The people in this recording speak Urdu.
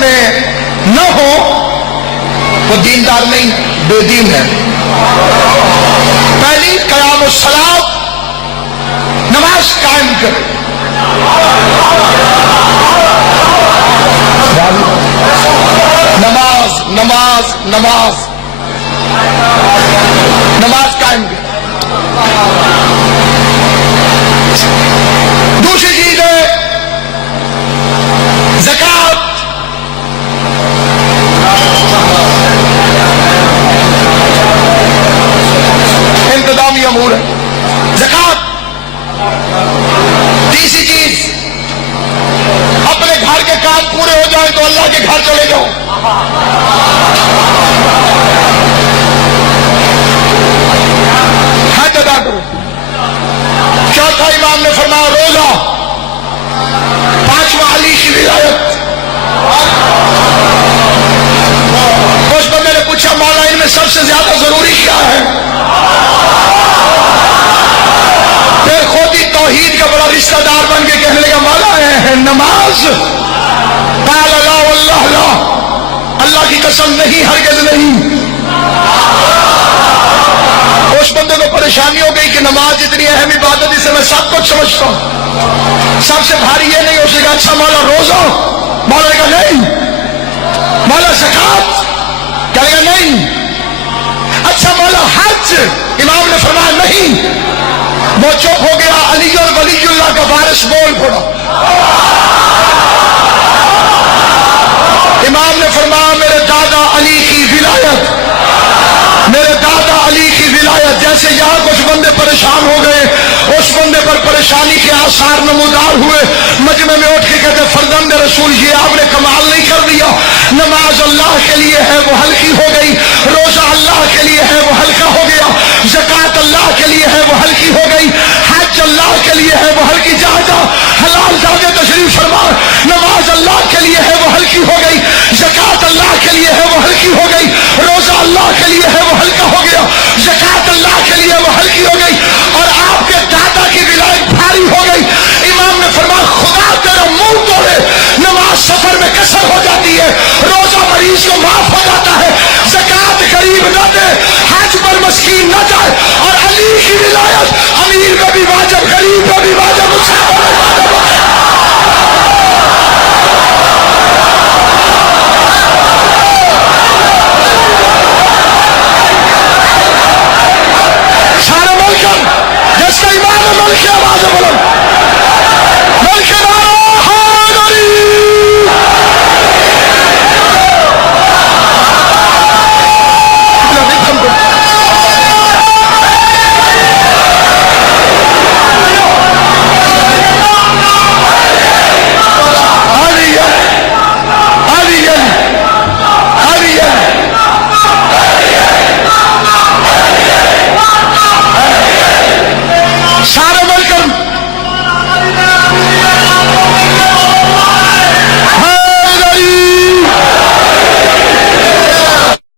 میں نہ ہو وہ دیندار نہیں، بے دین ہے۔ پہلی قیام الصلاۃ، نماز قائم کرے۔ نماز نماز نماز نماز قائم کرے۔ دوسری چیز ہے زکات۔ انتظامی امور ہے، زکات۔ تیسری چیز، اپنے گھر کے کام پورے ہو جائیں تو اللہ کے گھر چلے جاؤ۔ حج ادا کرو۔ چوتھا امام نے فرمایا روزہ۔ پانچواں علی کی ولایت۔ اس بندے نے پوچھا مولا ان میں سب سے زیادہ ضروری کیا ہے؟ پھر خود ہی توحید کا بڑا رشتہ دار بن کے کہنے لگا مولا ہے نماز۔ قال لا واللہ لا، اللہ کی قسم نہیں، ہرگز نہیں۔ اس بندے کو پریشانی ہو گئی کہ نماز اتنی اہم عبادت، اسے میں سب کچھ سمجھتا ہوں، سب سے بھاری یہ نہیں۔ اسے کہا اچھا مولا روزہ؟ مولا نے کہا نہیں۔ مولا زکات؟ کہے گا نہیں۔ اچھا مولا حج؟ امام نے فرمایا نہیں۔ وہ چپ ہو گیا۔ علی اور ولی اللہ کا وارث بول پڑا۔ امام نے فرمایا میرے دادا علی کی ولایت، میرے دادا علی کی ولایت۔ جیسے یہاں کچھ بندے پریشان ہو گئے، اس بندے پر پریشانی کے آثار نمودار ہوئے۔ مجمع میں اٹھ کے کہتے فرزند رسول یہ آپ نے کمال نہیں کر دیا۔ نماز اللہ کے لیے ہے وہ ہلکی ہو گئی، روزہ اللہ کے لیے ہے وہ ہلکا ہو گیا، زکات اللہ کے لیے ہے وہ ہلکی ہو گئی، حج اللہ کے لیے ہے وہ ہلکی۔ جا حلال زادے تشریف فرما، نماز اللہ کے لیے ہے وہ ہلکی ہو گئی، زکات اللہ کے لیے ہے وہ ہلکی ہو گئی، روزہ اللہ کے لیے ہے وہ ہلکا ہو گیا، زکات اللہ کے لیے وہ ہلکی ہو گئی، اور آپ کے دادا کی ولایت بھاری ہو گئی۔ امام نے فرمایا خدا تیرا منہ توڑے، نماز سفر میں کسر ہو جاتی ہے، روزہ مریض کو معاف ہو جاتا ہے، زکات غریب نہ دے، حج پر مسکین نہ جائے، اور علی کی ولایت امیر میں بھی واجب، غریب میں بھی واجب، مسافر میں واجب۔